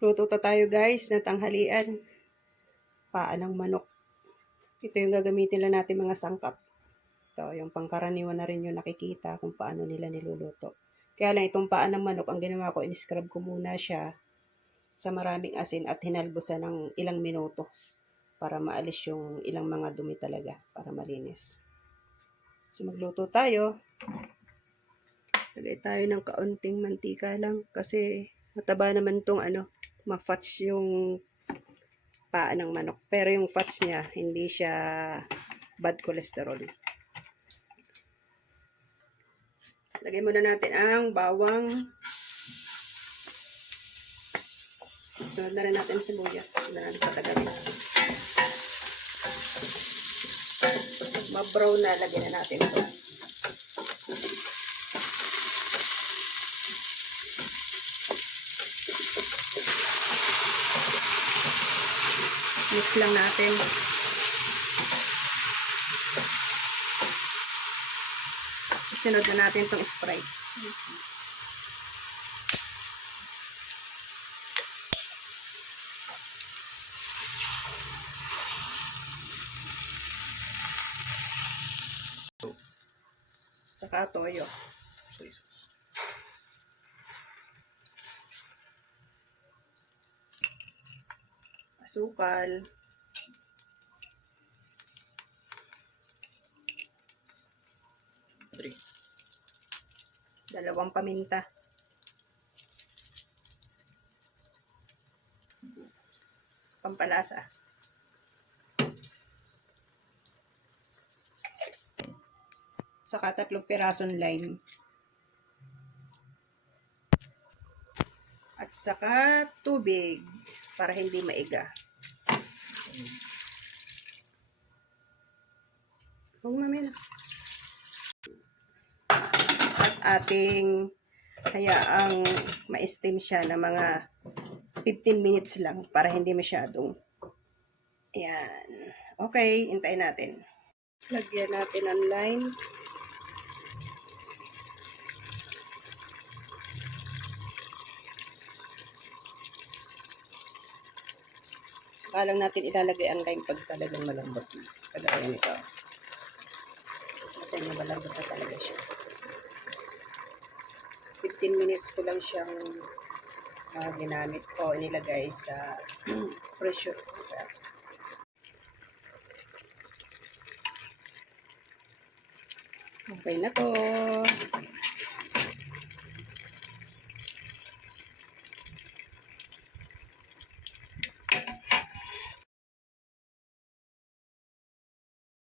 Luto tayo guys na tanghalian. Paa ng manok. Ito yung gagamitin lang natin mga sangkap. Ito, yung pangkaraniwan na rin yung nakikita kung paano nila niluluto. Kaya lang itong paa ng manok, ang ginawa ko, in-scrub ko muna siya sa maraming asin at hinalbosan ng ilang minuto para maalis yung ilang mga dumi talaga, para malinis. So magluto tayo. Lagay tayo ng kaunting mantika lang kasi mataba naman tong ma-fats yung paa ng manok. Pero yung fats niya, hindi siya bad cholesterol. Lagay muna natin ang bawang. Sunod na rin natin sibuyas. Sunod na natin patagalin. Ma-brown na, lagyan na natin ito. Mix lang natin. Isunod na natin itong Sprite. Saka toyo. Asukal. Dalawang paminta. Pampalasa. Saka 3 pirasong lime. At saka tubig para hindi maiga. Huwag mamaya. At ating hayaang ma-steam siya na mga 15 minutes lang para hindi masyadong. Ayan. Okay, hintayin natin. Lagyan natin ang lime. Saka lang natin ilalagay ang lime pag talagang malambot. Kagaya nito. At na malambot na talaga siya. 15 minutes ko lang siyang ginamit o nilagay sa pressure cooker. Okay na to.